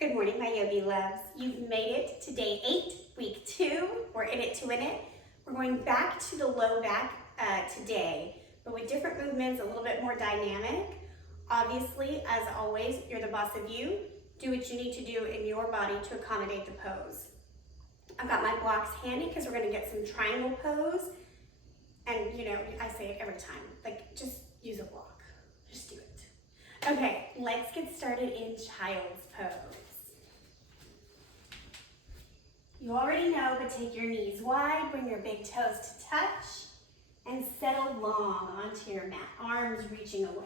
Good morning, my yogi loves. You've made it to day 8, week 2. We're in it to win it. We're going back to the low back today, but with different movements, a little bit more dynamic. Obviously, as always, you're the boss of you. Do what you need to do in your body to accommodate the pose. I've got my blocks handy because we're going to get some triangle pose. And you know, I say it every time, like just use a block. Just do it. Okay, let's get started in child's pose. You already know, but take your knees wide, bring your big toes to touch, and settle long onto your mat, arms reaching away.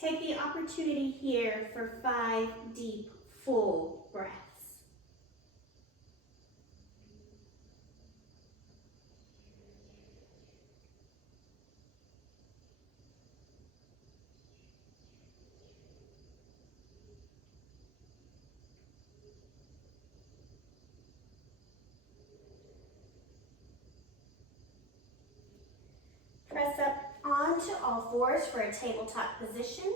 Take the opportunity here for 5 deep, full breaths. Press up onto all fours for a tabletop position.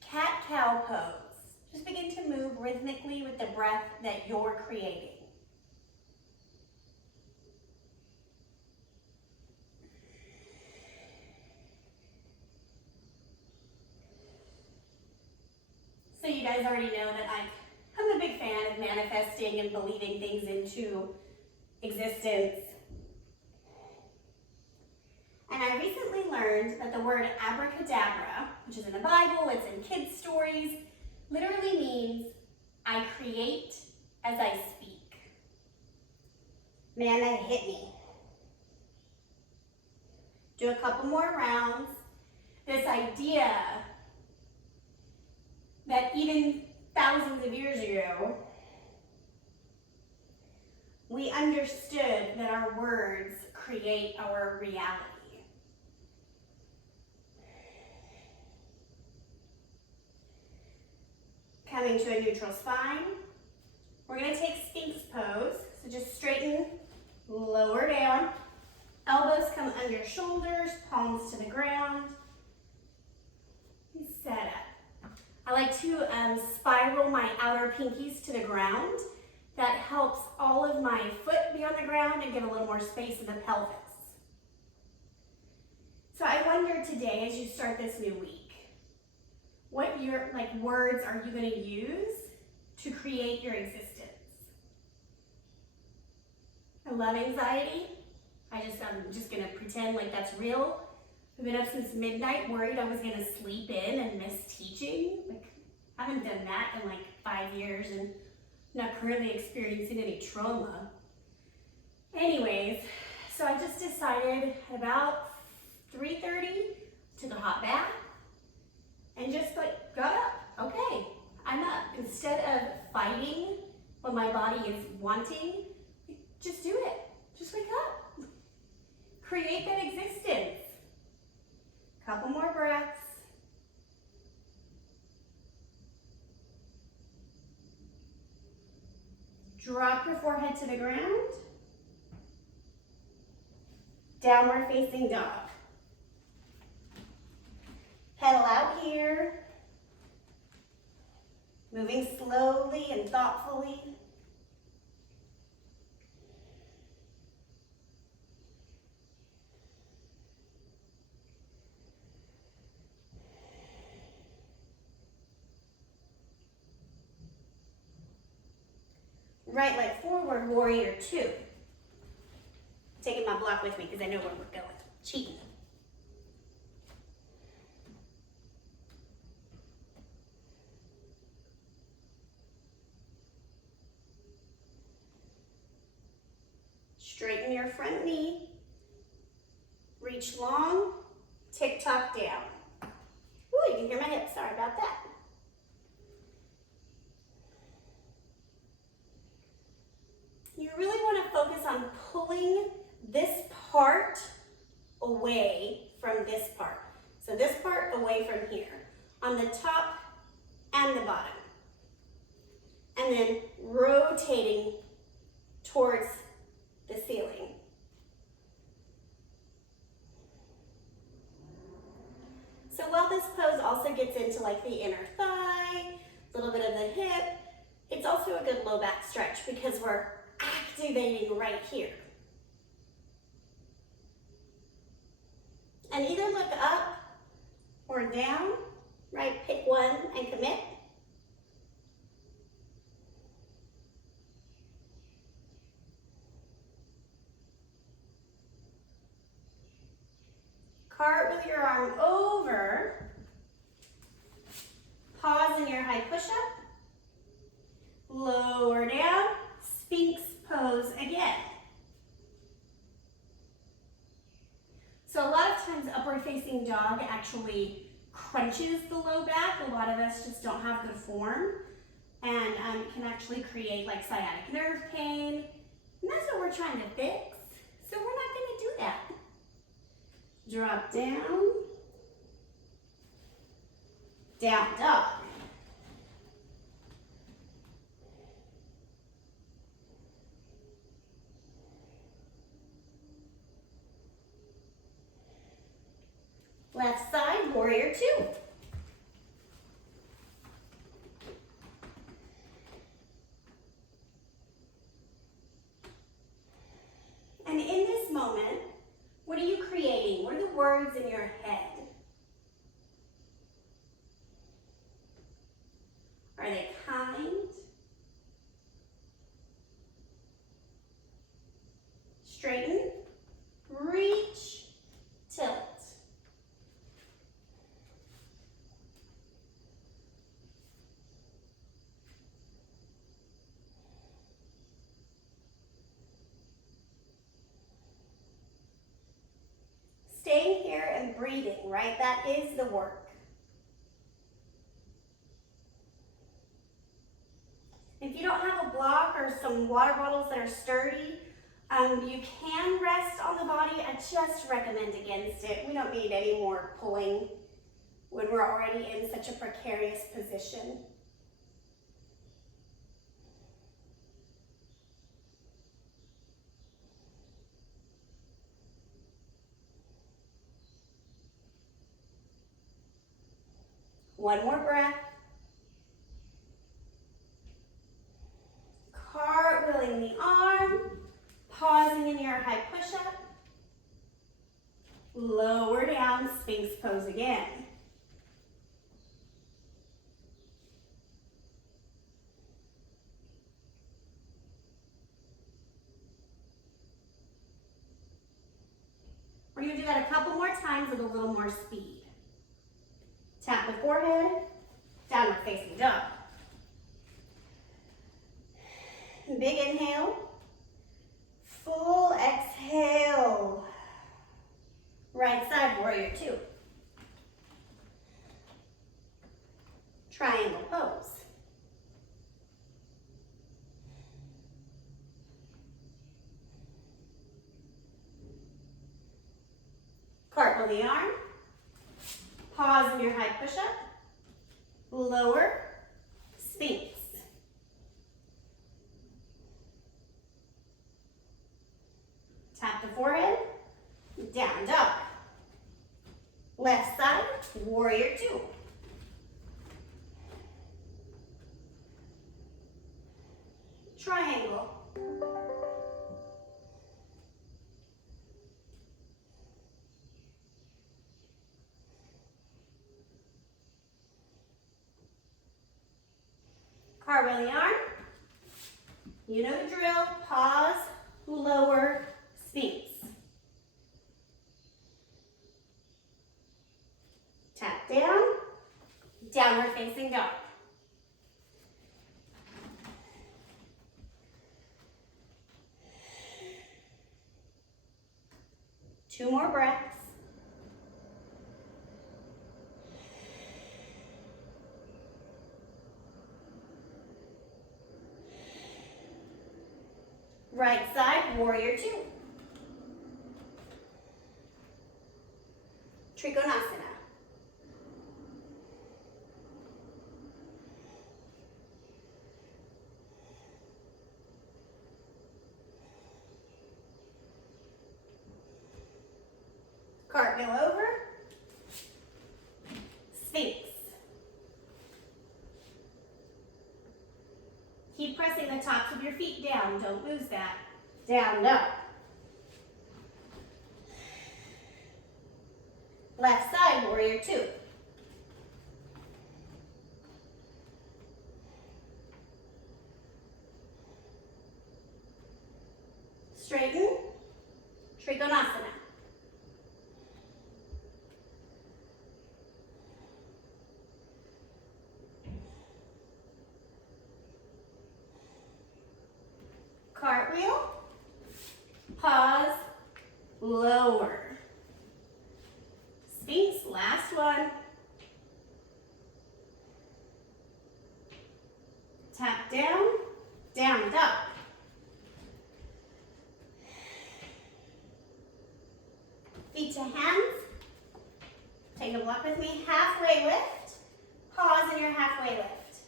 Cat-cow pose. Just begin to move rhythmically with the breath that you're creating. So you guys already know that I'm a big fan of manifesting and believing things into existence. And I recently learned that the word abracadabra, which is in the Bible, it's in kids' stories, literally means I create as I speak. Man, that hit me. Do a couple more rounds. This idea that even thousands of years ago, we understood that our words create our reality. Coming to a neutral spine. We're going to take Sphinx pose. So just straighten, lower down. Elbows come under shoulders, palms to the ground. Set up. I like to spiral my outer pinkies to the ground. That helps all of my foot be on the ground and give a little more space in the pelvis. So I wonder today, as you start this new week, what words are you going to use to create your existence? I love anxiety. I'm just going to pretend like that's real. I've been up since midnight, worried I was going to sleep in and miss teaching. I haven't done that in 5 years and not currently experiencing any trauma. Anyways, so I just decided at about 3:30 took a hot bath and just got up. Okay, I'm up. Instead of fighting what my body is wanting, just do it. Just wake up. Create that existence. Couple more breaths. Drop your forehead to the ground. Downward facing dog. Pedal out here. Moving slowly and thoughtfully. Right leg forward, warrior 2. Taking my block with me because I know where we're going. Cheating. Straighten your front knee. Reach long. Tick-tock down. Ooh, you can hear my hips. Sorry about that. You really want to focus on pulling this part away from this part. So this part away from here. On the top and the bottom. And then rotating towards the ceiling. So while this pose also gets into like the inner thigh, a little bit of the hip, it's also a good low back stretch because we're activating right here. And either look up or down, right? Pick one and commit. Cartwheel your arm over. Pause in your high push-up. Lower down, Sphinx pose again. So a lot of times upward facing dog actually crunches the low back. A lot of us just don't have good form and can actually create like sciatic nerve pain. And that's what we're trying to fix. So we're not gonna do that. Drop down, down dog. Left side, warrior two. And in this moment, what are you creating? What are the words in your head? Are they kind? Straighten, reach, tilt. Staying here and breathing, right? That is the work. If you don't have a block or some water bottles that are sturdy, you can rest on the body. I just recommend against it. We don't need any more pulling when we're already in such a precarious position. One more breath. Cartwheeling the arm, pausing in your high push-up. Lower down, Sphinx pose again. We're going to do that a couple more times with a little more speed. Tap the forehead, downward facing dog. Big inhale, full exhale. Right side, warrior two. Triangle pose. Cartwheel the arm. Pause in your high push-up. Lower, Sphinx. Tap the forehead, down dog. Left side, warrior two. Triangle. Cartwheel the arm. You know the drill. Pause, lower, Sphinx. Tap down, downward facing dog. Two more breaths. Right side, warrior two. Trikonasana. cartwheel over, Sphinx. Keep pressing the tops of your feet down, don't lose that. Down, up. Left side, warrior two. Straighten, Trikonasana. Cartwheel, pause, lower. Sphinx, last one. Tap down, down and up. Feet to hands. Take a walk with me. Halfway lift. Pause in your halfway lift.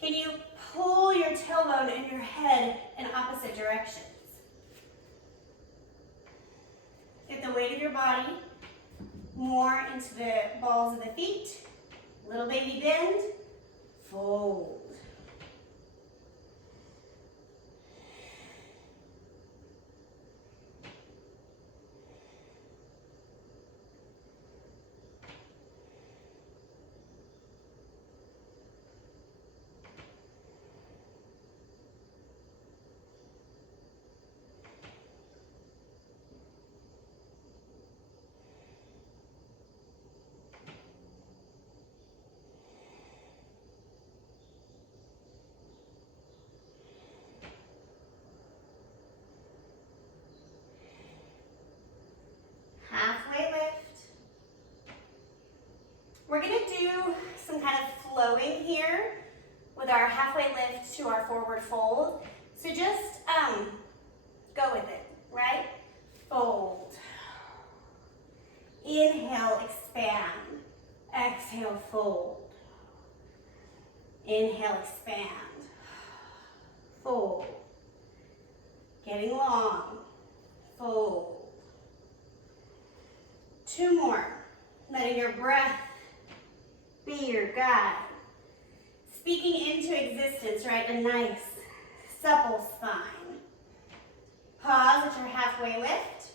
Can you pull your tailbone and your head in opposite directions? Get the weight of your body more into the balls of the feet. Little baby bend. Fold. Halfway lift. We're going to do some kind of flowing here with our halfway lift to our forward fold. So just go with it, right? Fold. Inhale, expand. Exhale, fold. Inhale, expand. Fold. Getting long. Fold. Two more. Letting your breath be your guide. Speaking into existence, right? A nice, supple spine. Pause at your halfway lift.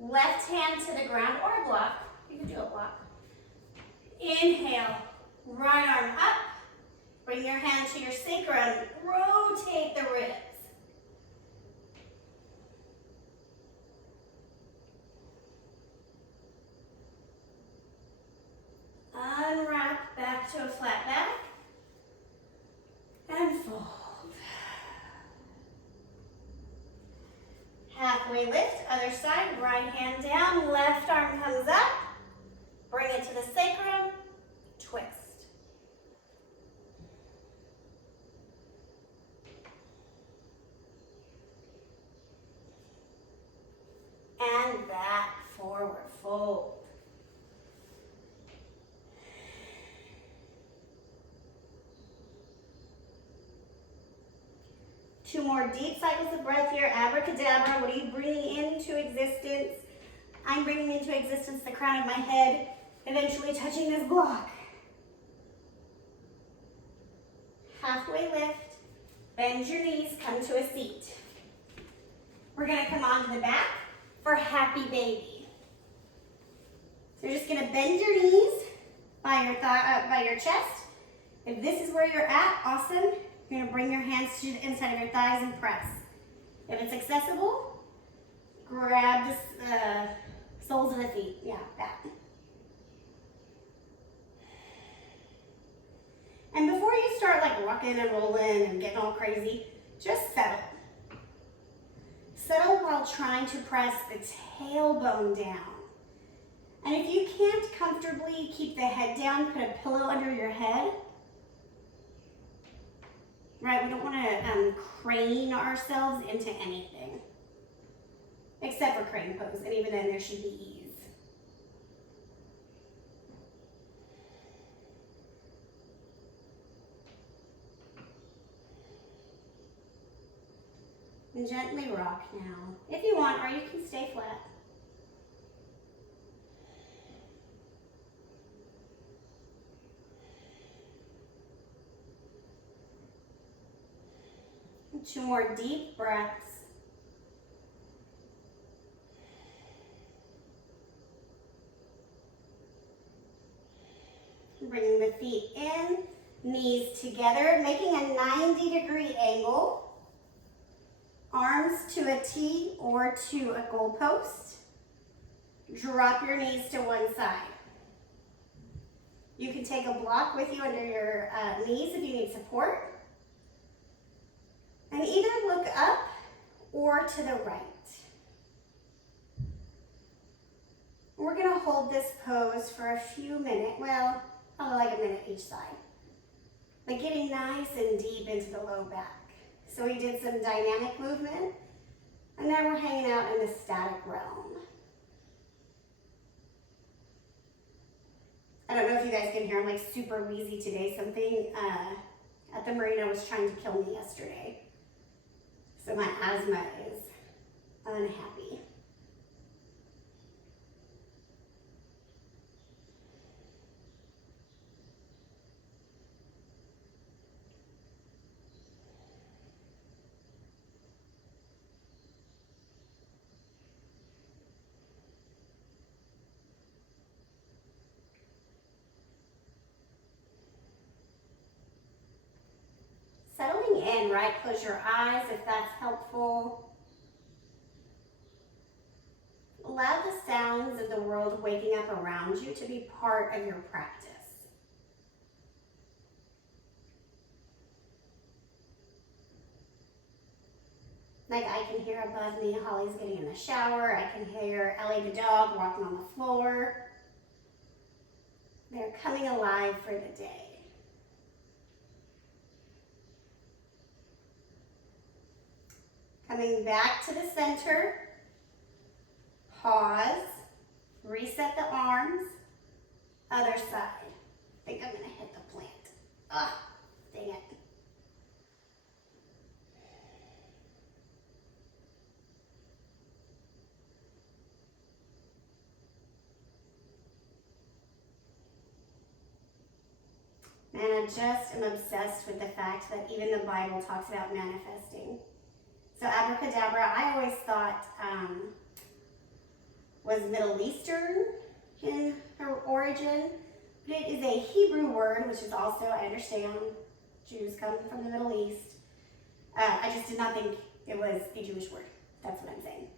Left hand to the ground or a block. You can do a block. Inhale, right arm up. Bring your hand to your sacrum. Rotate the ribs. Unwrap back to a flat back. And fold. Halfway lift, other side, right hand down, left arm comes up. Bring it to the sacrum, twist. And back, forward, fold. Two more deep cycles of breath here. Abracadabra. What are you bringing into existence? I'm bringing into existence the crown of my head, eventually touching this block. Halfway lift. Bend your knees. Come to a seat. We're going to come onto the back for happy baby. So you're just going to bend your knees by your chest. If this is where you're at, awesome. You're going to bring your hands to the inside of your thighs and press. If it's accessible, grab the soles of the feet. Yeah, that. And before you start like rocking and rolling and getting all crazy, just settle. Settle while trying to press the tailbone down. And if you can't comfortably keep the head down, put a pillow under your head. Right, we don't want to crane ourselves into anything. Except for crane pose, and even then there should be ease. And gently rock now, if you want, or you can stay flat. 2 more deep breaths. Bringing the feet in, knees together, making a 90-degree angle. Arms to a T or to a goalpost. Drop your knees to one side. You can take a block with you under your knees if you need support. And either look up or to the right. We're gonna hold this pose for a few minutes, well, probably like a minute each side. But getting nice and deep into the low back. So we did some dynamic movement, and now we're hanging out in the static realm. I don't know if you guys can hear, I'm like super wheezy today. Something at the marina was trying to kill me yesterday. So my asthma is unhappy. Settling in, right? Close your eyes if that's helpful. Allow the sounds of the world waking up around you to be part of your practice. Like I can hear above me, Holly's getting in the shower. I can hear Ellie the dog walking on the floor. They're coming alive for the day. Coming back to the center, pause, reset the arms, other side. I think I'm gonna hit the plant. Ah, dang it. Man, I just am obsessed with the fact that even the Bible talks about manifesting. So abracadabra, I always thought was Middle Eastern in her origin, but it is a Hebrew word, which is also, I understand, Jews come from the Middle East. I just did not think it was a Jewish word. That's what I'm saying.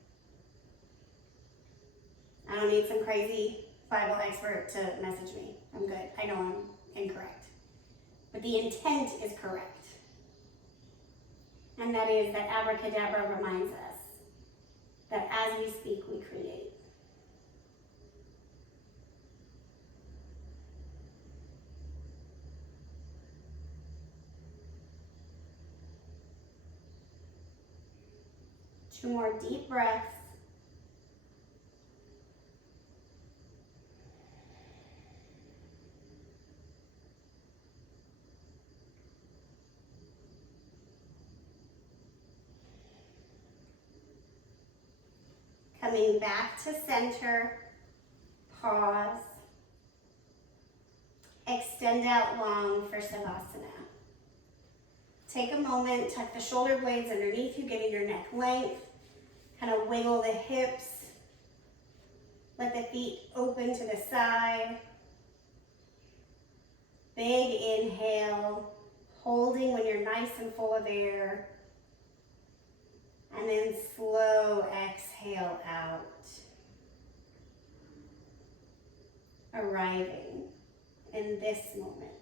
I don't need some crazy Bible expert to message me. I'm good. I know I'm incorrect. But the intent is correct. And that is that abracadabra reminds us that as we speak, we create. Two more deep breaths. Coming back to center, pause. Extend out long for Savasana. Take a moment, tuck the shoulder blades underneath you, getting your neck length. Kind of wiggle the hips. Let the feet open to the side. Big inhale, holding when you're nice and full of air. And then slow exhale out. Arriving in this moment.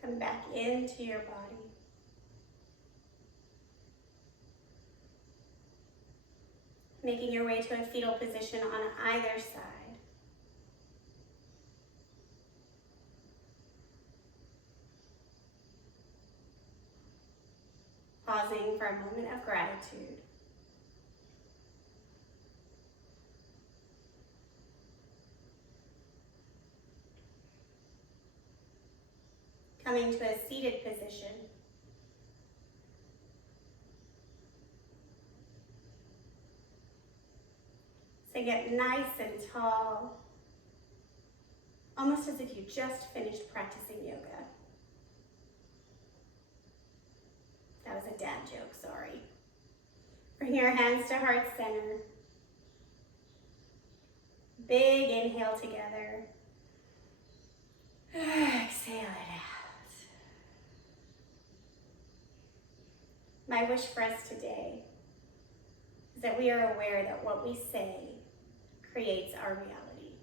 Come back into your body. Making your way to a fetal position on either side. pausing for a moment of gratitude. Coming to a seated position. So get nice and tall, almost as if you just finished practicing yoga. That was a dad joke, sorry. Bring your hands to heart center. Big inhale together. Exhale it out. My wish for us today is that we are aware that what we say creates our reality.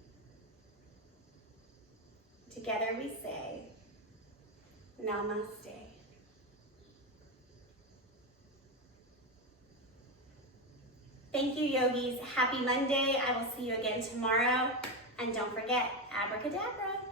Together we say, Namaste. Thank you, yogis. Happy Monday. I will see you again tomorrow. And don't forget, abracadabra.